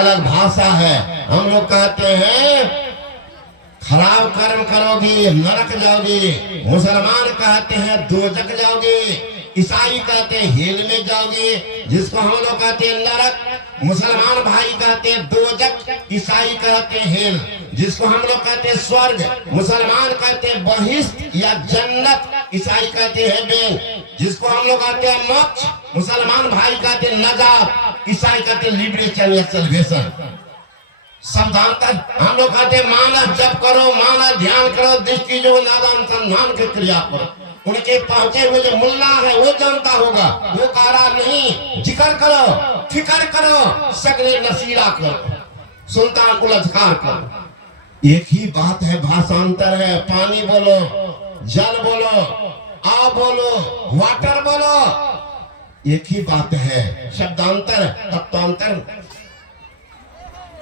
अलग भाषा है। हम लोग कहते हैं खराब कर्म करोगे नरक जाओगे, मुसलमान कहते हैं दोजख जाओगे, ईसाई कहते हैं हेल में जाओगे, जिसको हम लोग कहते हैं नरक, मुसलमान भाई कहते हैं दोजख, ईसाई कहते हैं हेल, जिसको हम लोग कहते हैं स्वर्ग, मुसलमान कहते हैं बहिष्ट या जन्नत, ईसाई कहते हैं बेन, जिसको हम लोग कहते हैं मोक्ष, मुसलमान भाई कहते हैं नजात, ईसाई कहते हैं लिबरेशन या सल्वेशन। सावधानता हम लोग कहते हैं मानस जप करो, मानस ध्यान करो, दृष्टि जो अनुसंधान की क्रिया करो। उनके पहुंचे हुए जो मुल्ला है वो जानता होगा, वो कह रहा नहीं जिक्र करो, फिक्र करो, सगले नसीरा करो, सुल्तान उलझकार करो। एक ही बात है, भाषांतर है। पानी बोलो, जल बोलो, आ बोलो, वाटर बोलो, एक ही बात है। शब्दांतर तत्वांतर।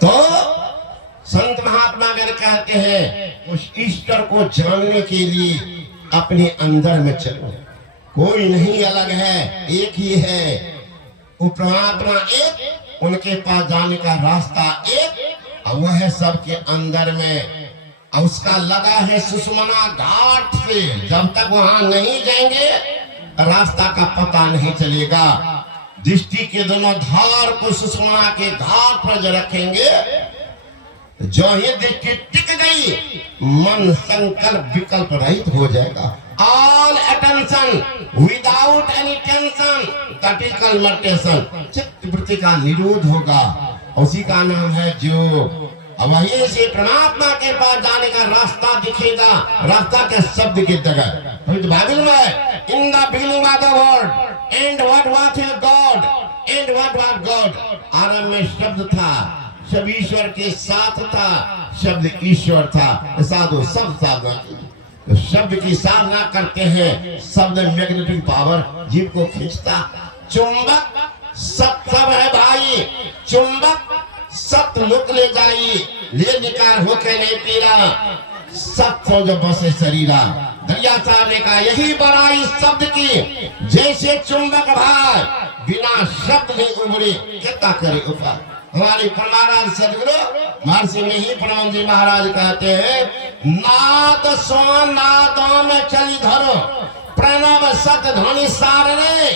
तो संत महात्मा अगर कहते हैं उस ईश्वर को जानने के लिए अपने अंदर में चलो, कोई नहीं अलग है, एक ही है। वो परमात्मा एक, उनके पास जाने का रास्ता एक, और वह है सबके अंदर में। और उसका लगा है सुषमना घाट से, जब तक वहां नहीं जाएंगे रास्ता का पता नहीं चलेगा। दृष्टि के दोनों धार को सुषमना के घाट पर जो रखेंगे, जो ही दृष्टि टिक गई, मन संकल्प विकल्प रहित हो जाएगा। All attention without any tension, that is concentration. चित्त वृत्ति का निरोध होगा, उसी का नाम है जो। अब वहीं से परमात्मा के पास जाने का रास्ता दिखेगा। रास्ता के शब्द की जगह बाइबल में in the beginning of the word and what was God and what was God. आरंभ में शब्द था, शब्द ईश्वर के साथ था, शब्द ईश्वर था। साधु सब साधना, शब्द की साधना करते हैं। शब्द मैग्नेटिक पावर जीव को खींचता। चुंबक सब है भाई, चुंबक सत लुक ले जाई, ले निकार होके नहीं पीरा, सत हो जो बसे शरीरा। दरिया साहब ने कहा यही बड़ाई शब्द की, जैसे चुंबक भाई बिना शब्द में उभरे कितना करे उपाय। हमारे परमाराज सदगुरु महर्षि में ही परम जी महाराज कहते हैं, नाद सो नादों में चली धरो, प्रणव सत ध्वनि सार रे,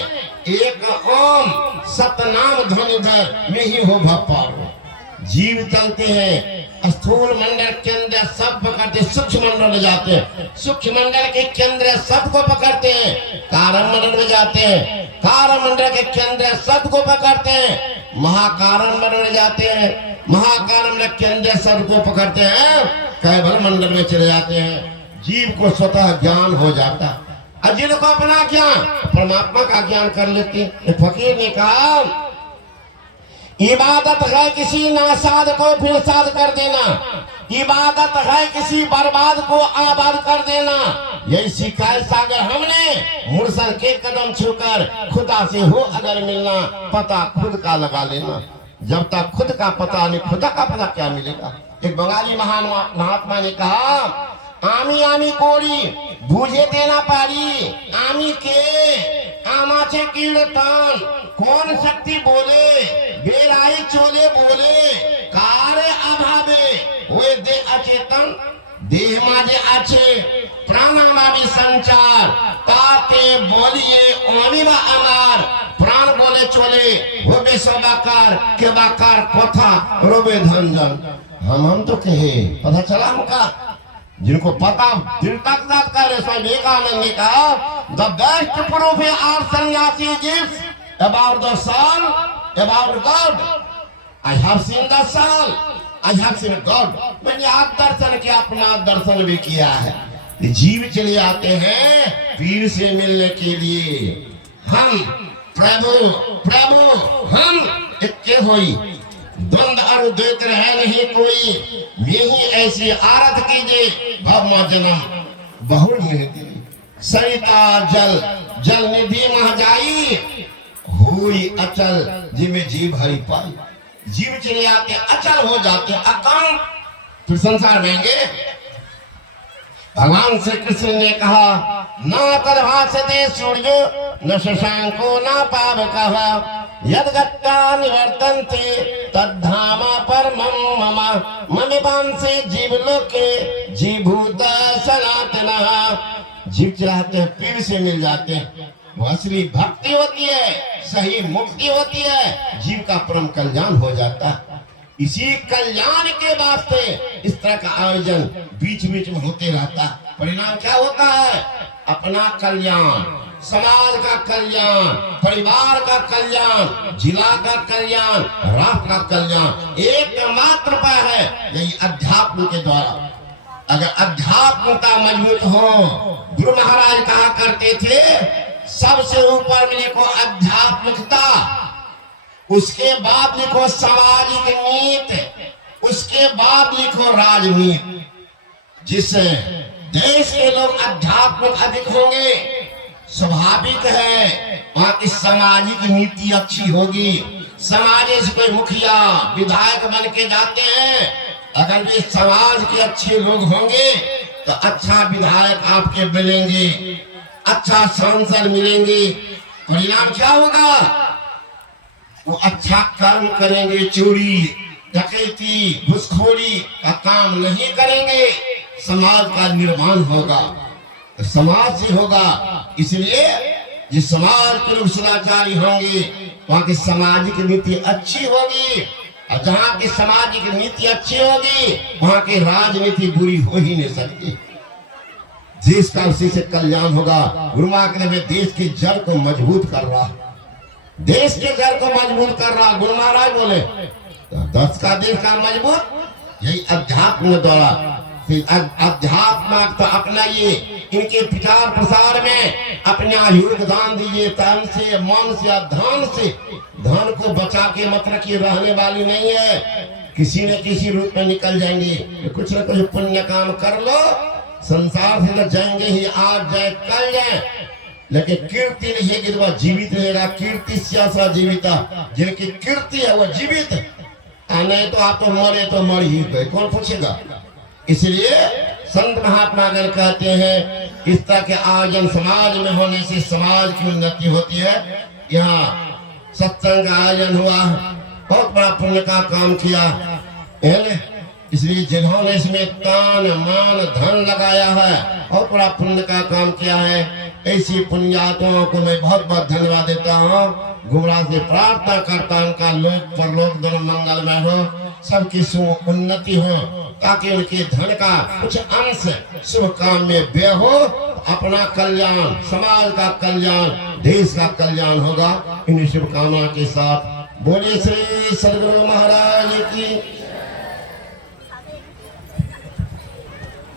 एक ओम सतनाम ध्वनि धर में ही हो भपारो। जीव चलते हैं, स्थूल मंडल केंद्र सब पकड़ते, सूक्ष्म मंडल में जाते हैं, सूक्ष्म मंडल के केंद्र सब को पकड़ते हैं, कारण मंडल में जाते हैं, कारण मंडल के केंद्र सब को पकड़ते हैं, महाकारण मंडल में जाते हैं, महाकारण मंडल केंद्र सब को पकड़ते हैं, कैवल मंडल में चले जाते हैं। जीव को स्वतः ज्ञान हो जाता। और जिनको अपना ज्ञान परमात्मा का ज्ञान कर लेते। फकीर ने कहा इबादत है किसी नासाद को फिर साद कर देना, इबादत है किसी बर्बाद को आबाद कर देना। यही सिखाए सागर हमने, मुर्शद के कदम छूकर खुदा से हो अगर मिलना, पता खुद का लगा लेना। जब तक खुद का पता नहीं, खुदा का पता क्या मिलेगा। एक बंगाली महान महात्मा ने कहा, आमी आमी कोड़ी बुझे देना पारी, आमी के आमाचे कीर्तन कौन शक्ति बोले, बेराई चोले बोले, कार्य अभावे वे दे अचेतन, देह माजे आछे प्राणामावी संचार, ताते बोलिए ओमी वा अमार, प्राण बोले चोले वो बेसबाकार के बाकार कथा रोबे धंजन। हम तो कहे पता चला हमका, जिनको पता दृढ़ता के साथ कर रहे। स्वामी विवेकानंद ने कहा, द बेस्ट प्रूफ आर सन्यासी gives about the soul, about God. I have seen the soul, I have seen God. मैंने आप दर्शन किया, अपना दर्शन भी किया है। जीव चले आते हैं पीर से मिलने के लिए। हम प्रभु प्रभु हम इक्के होई, द्वंद और द्वैत रहे नहीं कोई, यही ऐसी आरत कीजिए भव जन्म बहुल निधि, सरिता जल जल निधि मह जाई, हुई अचल जिसमें जीव हरि पाई। जीव चले आते अचल हो जाते, अकम फिर संसार रहेंगे। भगवान श्री कृष्ण ने कहा, न तद्भासते सूर्यो न शशांको न पावकः, यद्गत्वा निवर्तन्ते तद्धाम मन बांध से जीव लोके जीभूत सनातना। जीव चाहते हैं पीर से मिल जाते हैं, वो असली भक्ति होती है, सही मुक्ति होती है, जीव का परम कल्याण हो जाता है। इसी कल्याण के वास्ते इस तरह का आयोजन बीच बीच में होते रहता है। परिणाम क्या होता है? अपना कल्याण, समाज का कल्याण, परिवार का कल्याण, जिला का कल्याण, राष्ट्र का कल्याण एकमात्र उपाय है यही अध्यात्म के द्वारा। अगर अध्यात्मता मजबूत हो, गुरु महाराज कहा करते थे सबसे ऊपर में लिखो अध्यात्मिकता, उसके बाद लिखो सामाजिक नीति, उसके बाद लिखो राजनीति। जिससे देश के लोग आध्यात्मिक अधिक होंगे, स्वाभाविक है वहां की सामाजिक नीति अच्छी होगी। समाज से कोई मुखिया विधायक बन के जाते हैं, अगर वे समाज के अच्छे लोग होंगे तो अच्छा विधायक आपके मिलेंगे, अच्छा सांसद मिलेंगे। परिणाम क्या होगा? वो अच्छा कर्म करेंगे, चोरी डकैती घुसखोरी का काम नहीं करेंगे, समाज का निर्माण होगा, तो समाज से होगा। इसलिए जिस समाज के लोग सदाचारी होंगे वहां की सामाजिक नीति अच्छी होगी, और जहाँ की सामाजिक नीति अच्छी होगी वहां की राजनीति बुरी हो ही नहीं सकती। देश का उसी से कल्याण होगा। गुरु महाराज ने देश की जड़ को मजबूत कर रहा, देश के जड़ को मजबूत कर रहा। गुरु महाराज बोले दस का देश का मजबूत यही अध्यात्म द्वारा। अध्यात्म तो अपनाइए, इनके प्रचार प्रसार में अपना योगदान दीजिए, तन से मन से धन से। धन को बचा के मत रखिए, रहने वाली नहीं है, किसी न किसी रूप में निकल जाएंगे। कुछ न कुछ पुण्य काम कर लो, संसार से तो जाएंगे ही, आज जाए कल जाए, लेकिन कीर्ति रहेगी तो वह जीवित रहेगा। कीर्ति स्यासा जीविता, जिनकी कीर्ति है वह जीवित, नहीं तो आप तो मरे तो मर ही गए, कौन पूछेगा। इसलिए संत महात्मा गण कहते हैं इस तरह के आयोजन समाज में होने से समाज की उन्नति होती है। यहाँ सत्संग का आयोजन हुआ, बहुत बड़ा पुण्य का काम किया, इसलिए जिन्होंने इसमें तान मान धन लगाया है बहुत बड़ा पुण्य का काम किया है। ऐसी पुण्यात्माओं को मैं बहुत बहुत धन्यवाद देता हूँ। गुरुराज से प्रार्थना करता हूँ उनका लोक परलोक दोनों मंगलमय हो, सबकी उन्नति हो, ताकि उनके धन का कुछ अंश शुभ काम में व्यय हो, अपना कल्याण, समाज का कल्याण, देश का कल्याण होगा। इन शुभकामना के साथ बोलिए श्री सद्गुरु महाराज